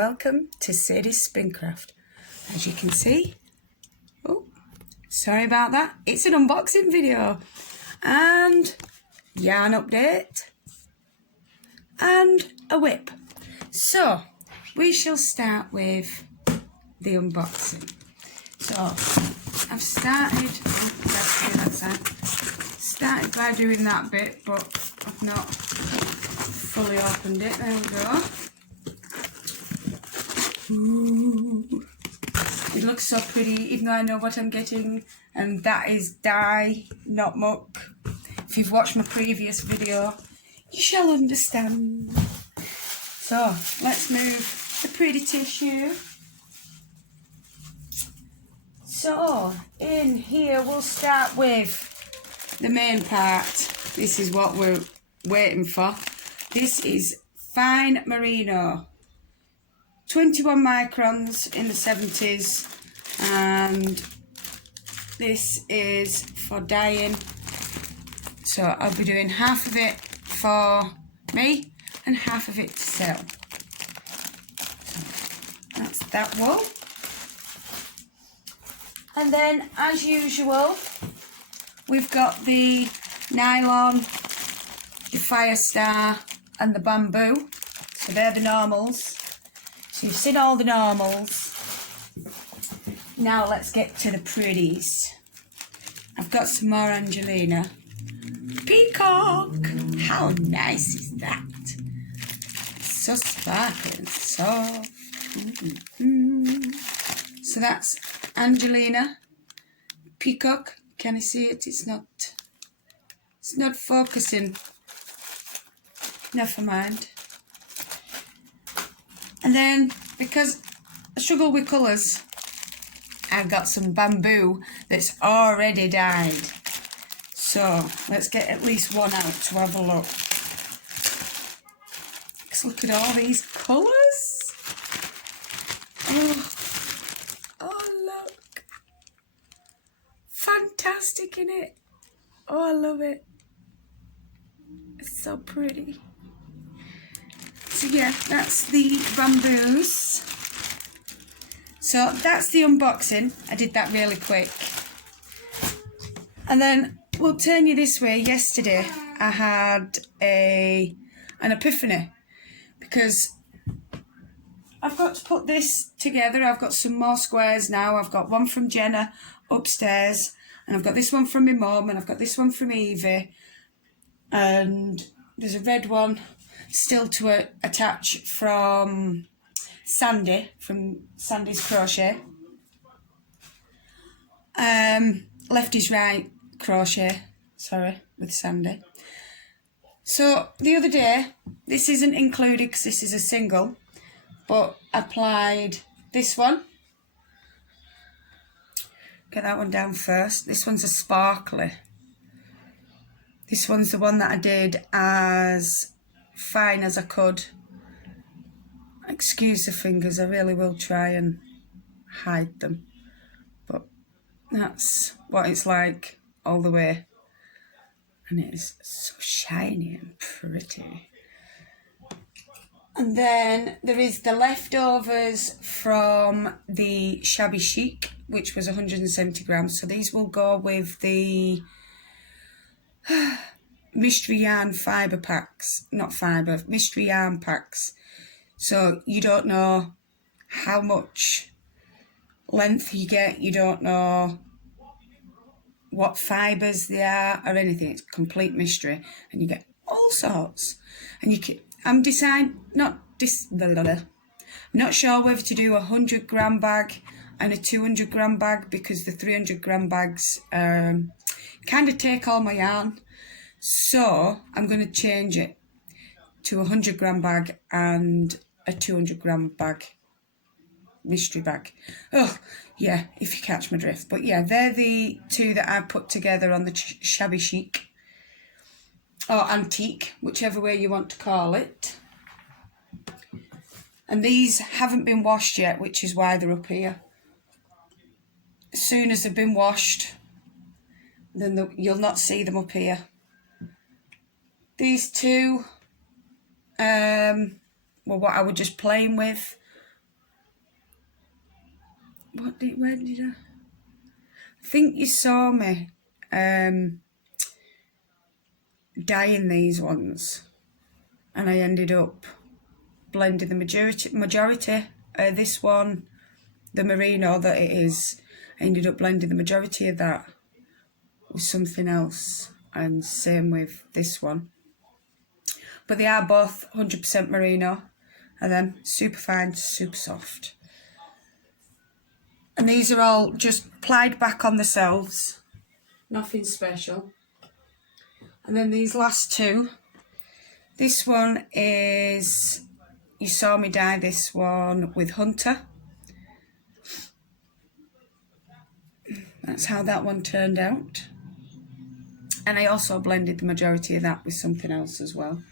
welcome to Sadie's Spincraft. As you can see, oh, sorry about that, it's an unboxing video and yarn update and a WIP. So we shall start with the unboxing. So I've started by doing that bit, but I've not fully opened it. There we go. Ooh. It looks so pretty, even though I know what I'm getting, and that is dye, not muck. If you've watched my previous video, you shall understand. So let's move the pretty tissue. So in here we'll start with the main part. This is what we're waiting for. This is fine merino, 21 microns in the 70s, and this is for dyeing. So I'll be doing half of it for me and half of it to sell. So that's that wool. And then, as usual, we've got the nylon, the Fire Star and the bamboo. So they're the normals. So you've seen all the normals. Now let's get to the pretties. I've got some more Angelina. Peacock! How nice is that? So sparkling, soft. So that's Angelina. Peacock. Can you see it? It's not focusing. Never mind. And then, because I struggle with colours, I've got some bamboo that's already dyed. So let's get at least one out to have a look. Just look at all these colours. Oh, look. Fantastic, innit? Oh, I love it. It's so pretty. So yeah, that's the bamboos. So that's the unboxing. I did that really quick. And then we'll turn you this way. Yesterday I had an epiphany because I've got to put this together. I've got some more squares now. I've got one from Jenna upstairs, and I've got this one from my mum, and I've got this one from Evie, and there's a red one still to attach from Sandy, from Sandy's Crochet. Left is right crochet, sorry, with Sandy. So the other day, this isn't included because this is a single, but I applied this one. Get that one down first. This one's a sparkly. This one's the one that I did as fine as I could. Excuse the fingers, I really will try and hide them, but that's what it's like all the way, and it is so shiny and pretty. And then there is the leftovers from the Shabby Chic, which was 170 grams, so these will go with the mystery yarn fibre packs, not fibre, mystery yarn packs. So you don't know how much length you get, you don't know what fibres they are or anything. It's a complete mystery, and you get all sorts. And you can, I'm not sure whether to do a 100 gram bag and a 200 gram bag, because the 300 gram bags kind of take all my yarn. So I'm going to change it to a 100 gram bag and a 200 gram bag, mystery bag. Oh yeah, if you catch my drift. But yeah, they're the two that I put together on the Shabby Chic, or antique, whichever way you want to call it. And these haven't been washed yet, which is why they're up here. As soon as they've been washed, then you'll not see them up here. These two were what I was just playing with where did I think you saw me dyeing these ones, and I ended up blending the majority this one, the merino that it is, I ended up blending the majority of that with something else, and same with this one. But they are both 100% merino, and then super fine, super soft. And these are all just plied back on themselves, nothing special. And then these last two, this one is, you saw me dye this one with Hunter. That's how that one turned out. And I also blended the majority of that with something else as well.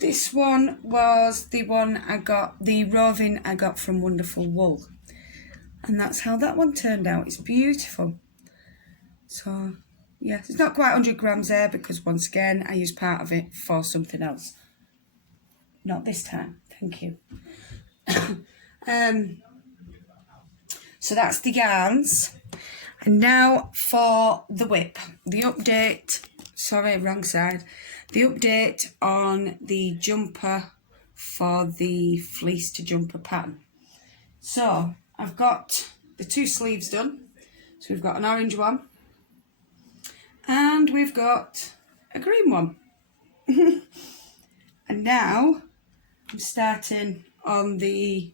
This one was the one I got, the roving I got from Wonderful Wool. And that's how that one turned out. It's beautiful. So, yeah, it's not quite 100 grams there because, once again, I used part of it for something else. Not this time, thank you. So that's the yarns. And now for the WIP. The update, sorry, wrong side. The update on the jumper for the fleece to jumper pattern. So I've got the two sleeves done. So we've got an orange one and we've got a green one. And now I'm starting on the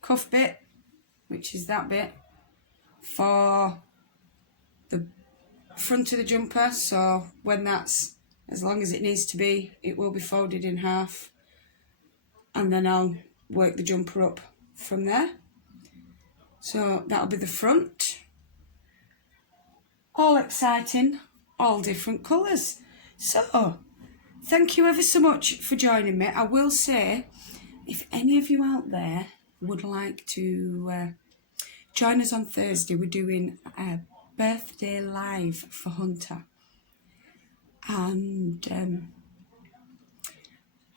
cuff bit, which is that bit, for the front of the jumper. So when that's as long as it needs to be, it will be folded in half, and then I'll work the jumper up from there. So that'll be the front. All exciting, all different colours. So thank you ever so much for joining me. I will say, if any of you out there would like to join us on Thursday, we're doing a birthday live for Hunter. And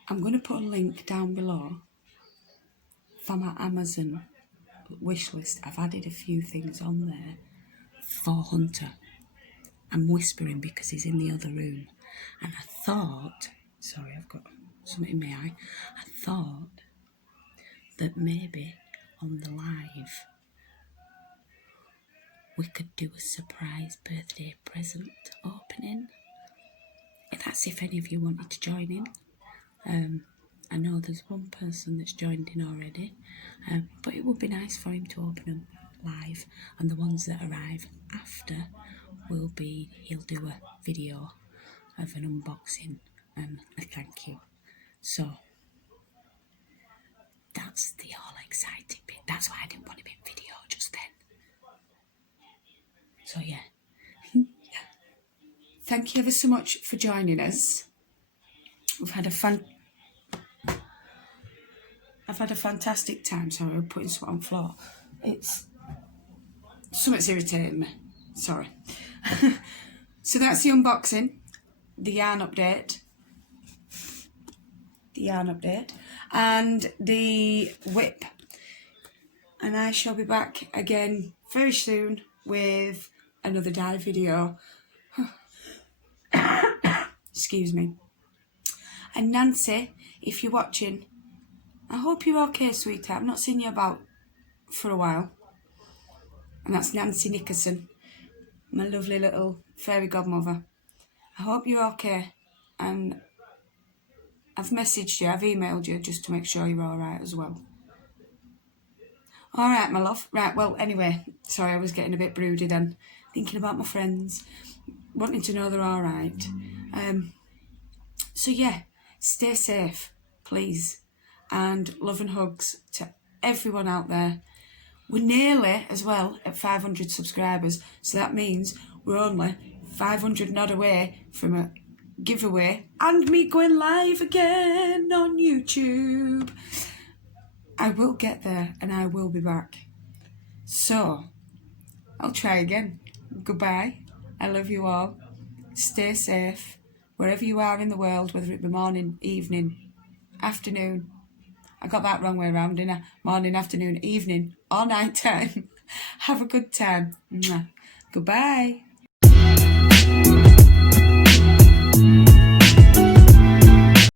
I'm going to put a link down below for my Amazon wish list. I've added a few things on there for Hunter. I'm whispering because he's in the other room. And I thought, sorry, I've got something in my eye. I thought that maybe on the live we could do a surprise birthday present opening. That's if any of you wanted to join in. I know there's one person that's joined in already, but it would be nice for him to open them live, and the ones that arrive after will be, he'll do a video of an unboxing and a thank you. So that's the all exciting bit. That's why I didn't want him in video just then. So yeah. Thank you ever so much for joining us. I've had a fantastic time. Sorry, I'm putting something on the floor. Something's irritating me. Sorry. So that's the unboxing, the yarn update, and the WIP. And I shall be back again very soon with another dye video. Excuse me. And Nancy, if you're watching, I hope you're okay, sweetheart. I've not seen you about for a while. And that's Nancy Nickerson, my lovely little fairy godmother. I hope you're okay. And I've messaged you, I've emailed you just to make sure you're all right as well. All right, my love. Right, well, anyway, sorry, I was getting a bit broody then, thinking about my friends, wanting to know they're all right. So yeah, stay safe, please, and love and hugs to everyone out there. We're nearly, as well, at 500 subscribers, so that means we're only 500 and odd away from a giveaway and me going live again on YouTube. I will get there and I will be back. So, I'll try again. Goodbye. I love you all. Stay safe, wherever you are in the world, whether it be morning, evening, afternoon. I got that wrong way around, didn't I? Morning, afternoon, evening, or night time. Have a good time. Mwah. Goodbye.